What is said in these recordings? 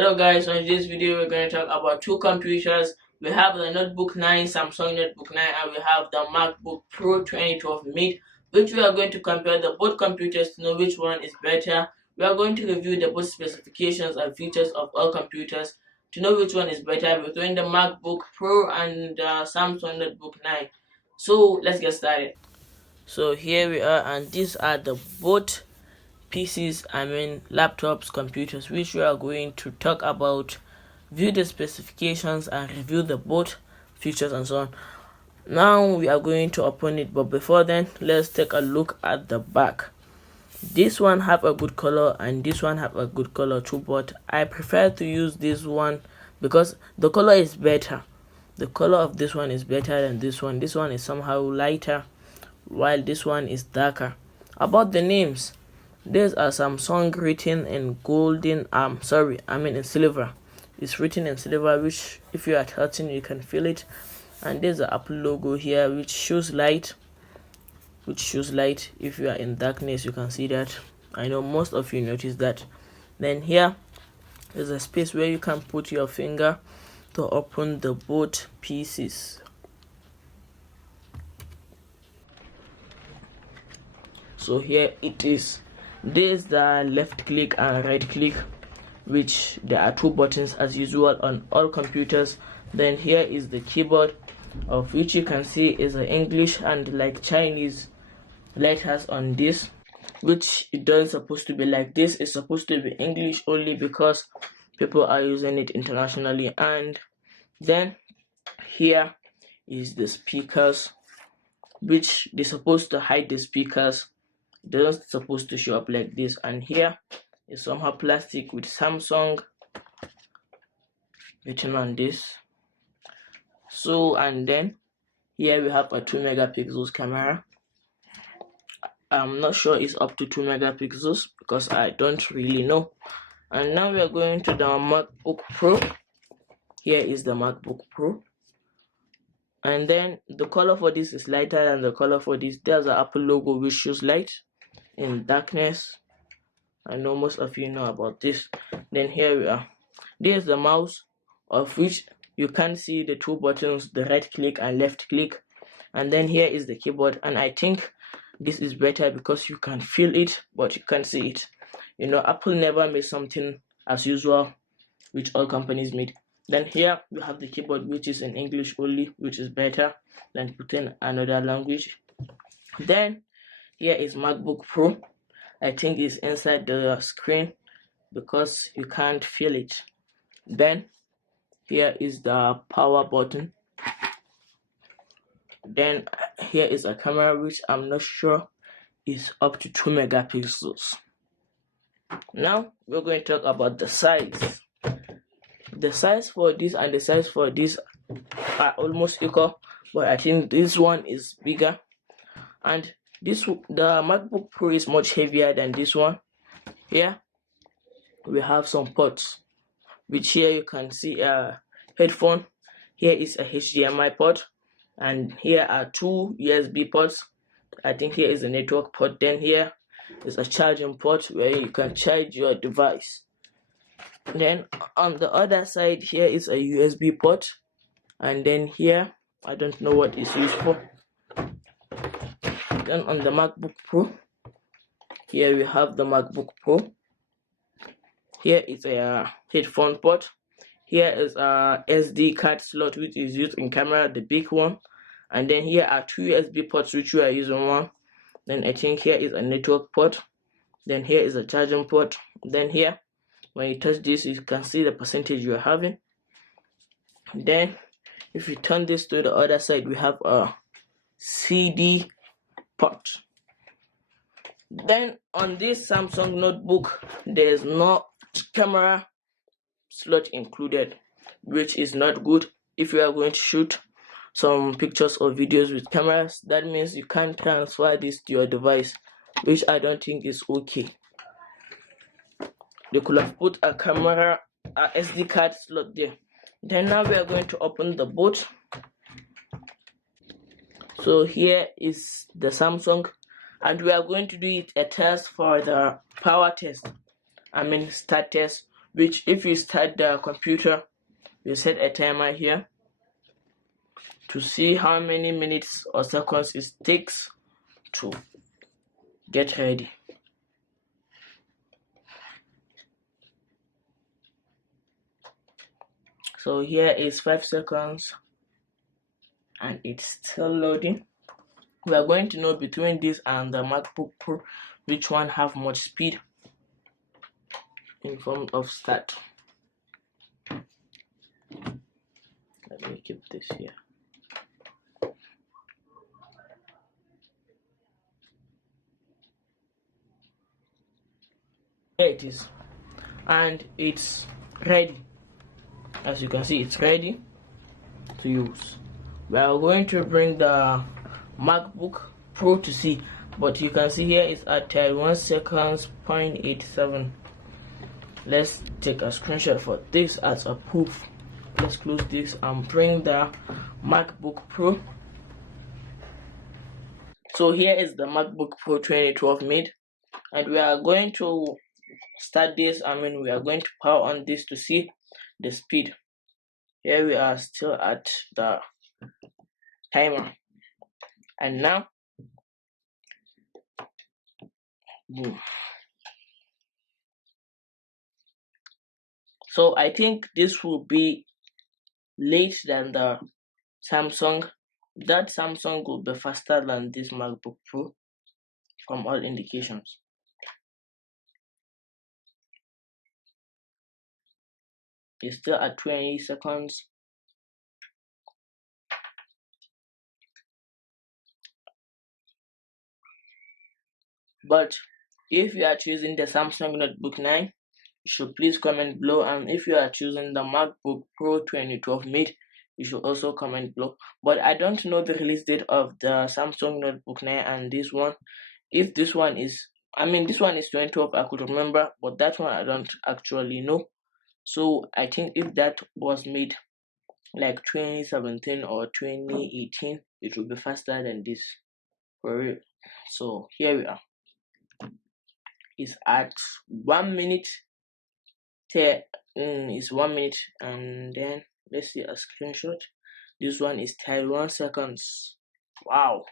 Hello guys, so in this video we're going to talk about two computers. We have the Notebook 9, Samsung Notebook 9, and we have the MacBook Pro 2012 mid, which we are going to compare the both computers to know which one is better. We are going to review the both specifications and features of all computers to know which one is better between the MacBook Pro and the Samsung Notebook 9. So let's get started. So here we are, and these are the both PCs, laptops, computers, which we are going to talk about, view the specifications and review the both features and so on. Now we are going to open it, but before then, let's take a look at the back. This one have a good color and this one have a good color too, but I prefer to use this one because the color is better. The color of this one is better than this one. This one is somehow lighter while this one is darker. About the names, there's a Samsung written in golden, in silver. It's written in silver, which if you are touching you can feel it. And there's a Apple logo here which shows light. If you are in darkness you can see that. I know most of you notice that. Then here is a space where you can put your finger to open the both pieces. So here it is. There's the left click and right click, which there are two buttons as usual on all computers. Then here is the keyboard, of which you can see is an English and like Chinese letters on this, which it doesn't supposed to be like this. It's supposed to be English only because people are using it internationally. And then here is the speakers, which they're supposed to hide the speakers. They're not supposed to show up like this. And here is somehow plastic with Samsung written on this. So, and then here we have a 2 megapixels camera. I'm not sure it's up to 2 megapixels because I don't really know. And now we are going to the MacBook Pro. Here is the MacBook Pro. And then the color for this is lighter than the color for this. There's an Apple logo which shows light in darkness. I know most of you know about this. Then here we are. There's the mouse, of which you can see the two buttons, the right click and left click. And then here is the keyboard, and I think this is better because you can feel it but you can't see it. You know, Apple never made something as usual, which all companies made. Then here we have the keyboard, which is in English only, which is better than putting another language. Then here is MacBook Pro. I think it's inside the screen because you can't feel it. Then here is the power button. Then here is a camera, which I'm not sure is up to 2 megapixels. Now we're going to talk about the size. The size for this and the size for this are almost equal, but I think this one is bigger. And the MacBook Pro is much heavier than this one. Here we have some ports, which here you can see a headphone. Here is a HDMI port, and here are two USB ports. I think here is a network port. Then here is a charging port where you can charge your device. Then on the other side here is a USB port, and then here I don't know what it's used for. Then on the MacBook Pro, here we have the MacBook Pro. Here is a headphone port. Here is a SD card slot, which is used in camera, the big one. And then here are two USB ports, which we are using one. Then I think here is a network port. Then here is a charging port. Then here, when you touch this, you can see the percentage you are having. Then if you turn this to the other side, we have a CD port. Then on this Samsung notebook, there's no camera slot included, which is not good. If you are going to shoot some pictures or videos with cameras, that means you can't transfer this to your device, which I don't think is okay. They could have put a camera, a SD card slot there. Then now we are going to open the boot. So here is the Samsung, and we are going to do a test for the power test, start test, which if you start the computer, you set a timer here to see how many minutes or seconds it takes to get ready. So here is 5 seconds and it's still loading. We are going to know between this and the MacBook Pro which one have much speed in form of start. Let me keep this here. Here it is, and it's ready. As you can see, it's ready to use. We are going to bring the MacBook Pro to see, but you can see here it's at 1 seconds 0.87. Let's take a screenshot for this as a proof. Let's close this and bring the MacBook Pro. So here is the MacBook Pro 2012 mid, and we are going to start this. We are going to power on this to see the speed. Here we are still at the timer, and now boom. So I think this will be late than the Samsung. That Samsung will be faster than this MacBook Pro from all indications. It's still at 20 seconds. But if you are choosing the Samsung Notebook 9, you should please comment below, and if you are choosing the MacBook Pro 2012 mid, you should also comment below. But I don't know the release date of the Samsung Notebook 9 and this one. If this one is, this one is 2012, I could remember, but that one I don't actually know. So I think if that was made like 2017 or 2018, it will be faster than this for real. So here we are. It's at 1 minute. It's 1 minute, and then let's see a screenshot. This one is 1 seconds. Wow.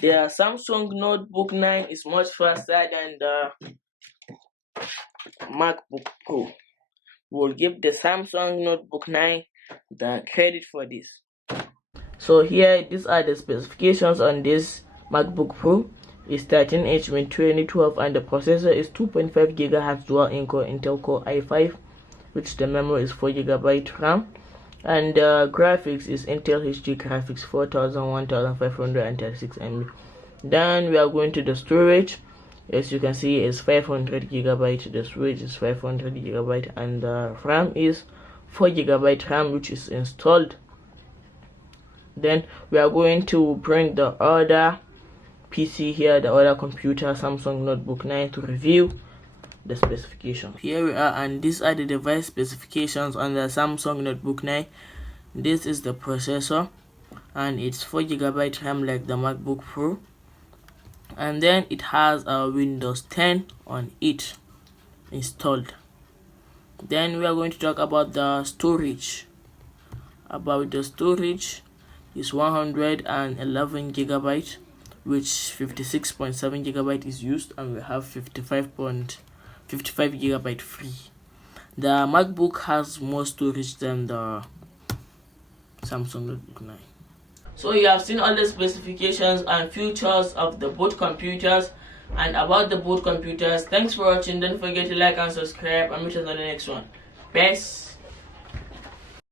The Samsung Notebook 9 is much faster than the MacBook Pro. We'll give the Samsung Notebook 9 the credit for this. So here, these are the specifications on this MacBook Pro. It's 13H with 2012, and the processor is 2.5 GHz dual core Intel Core i5, which the memory is 4 GB RAM, and the graphics is Intel HD graphics 1536 MB. Then we are going to the storage. As you can see, it's 500 GB. The storage is 500 GB, and the RAM is 4 GB RAM, which is installed. Then we are going to bring the other PC here, the other computer, Samsung Notebook 9, to review the specifications. Here we are, and these are the device specifications on the Samsung Notebook 9. This is the processor, and it's 4 GB RAM like the MacBook Pro, and then it has a Windows 10 on it installed. Then we are going to talk about the storage. About the storage, is 111 GB, which 56.7 GB is used, and we have 55 GB free. The MacBook has more storage than the Samsung Notebook 9. So you have seen all the specifications and features of the both computers and about the both computers. Thanks for watching. Don't forget to like and subscribe, and meet us on the next one. Peace.